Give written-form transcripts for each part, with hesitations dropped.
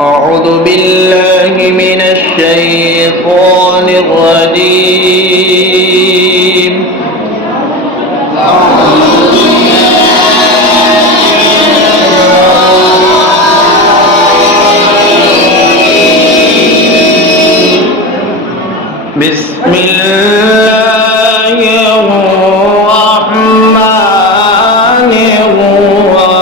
أعوذ بالله من الشيطان الرجيم. بسم الله الرحمن الرحيم.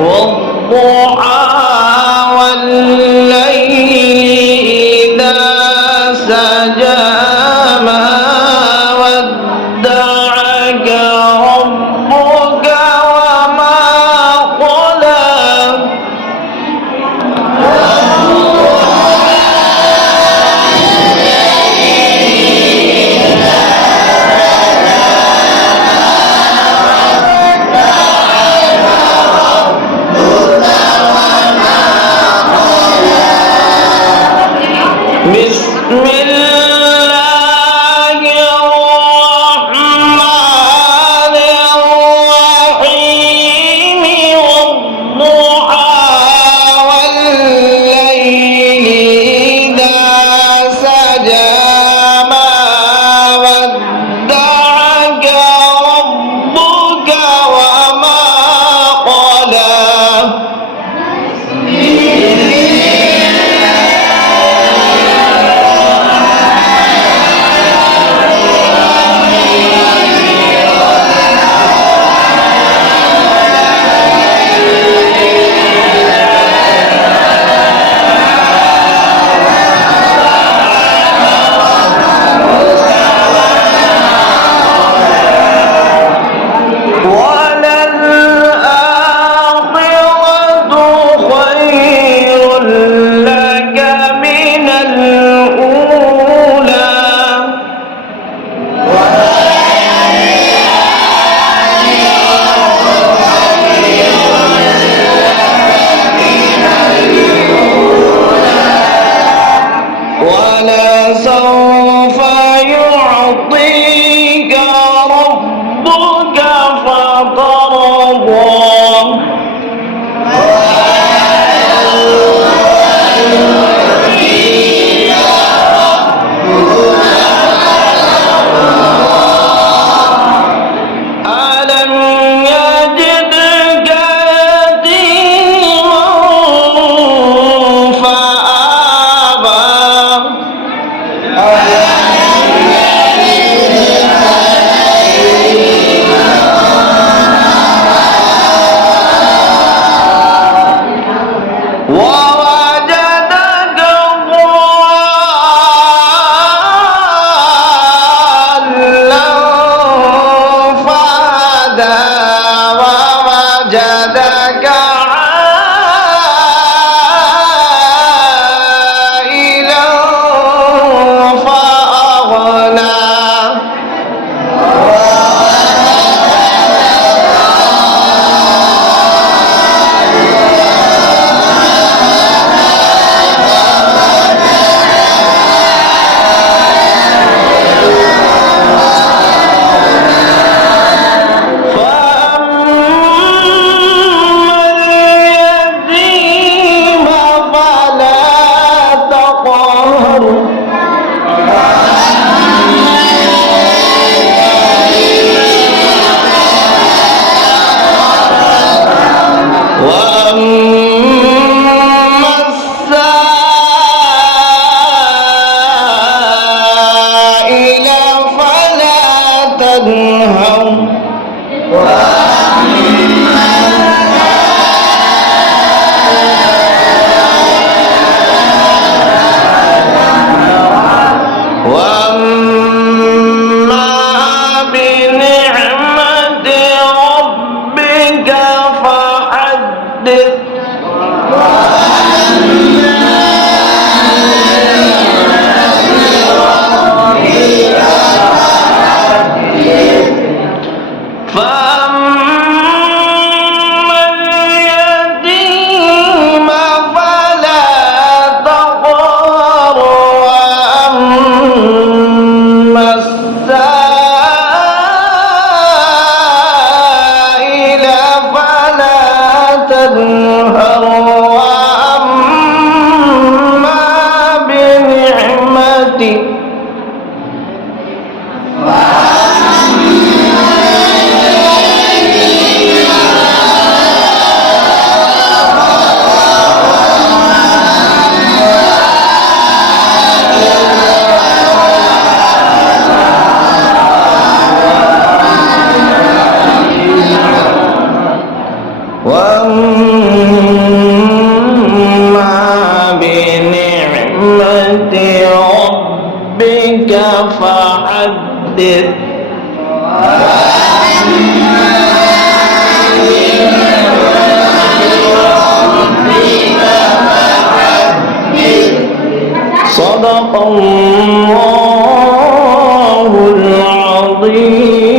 والضحى والليل إذا سجى ما ودعك ربك وما قلى. بسم الله الرحمن الرحيم. والضحى والليل إذا سجى ما ودعك ربك وما قلى. وللآخرة خير لك من الأولى. ولسوف يعطيك ربك فترضى. ألم يجدك يتيما فآوى. ووجدك ضالا فهدى. ووجدك عائلا فأغنى. فأما اليتيم فلا تقهر. وأما السائل فلا تنهر. وأما بنعمة ربك فحدث. فأما اليتيم فحدث صدق الله العظيم.